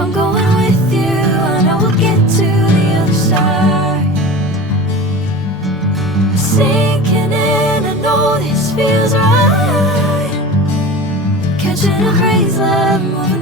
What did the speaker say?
I'm going with you, I know we'll get to the other side. Sinking in, I know this feels right. Catching a crazy love, moving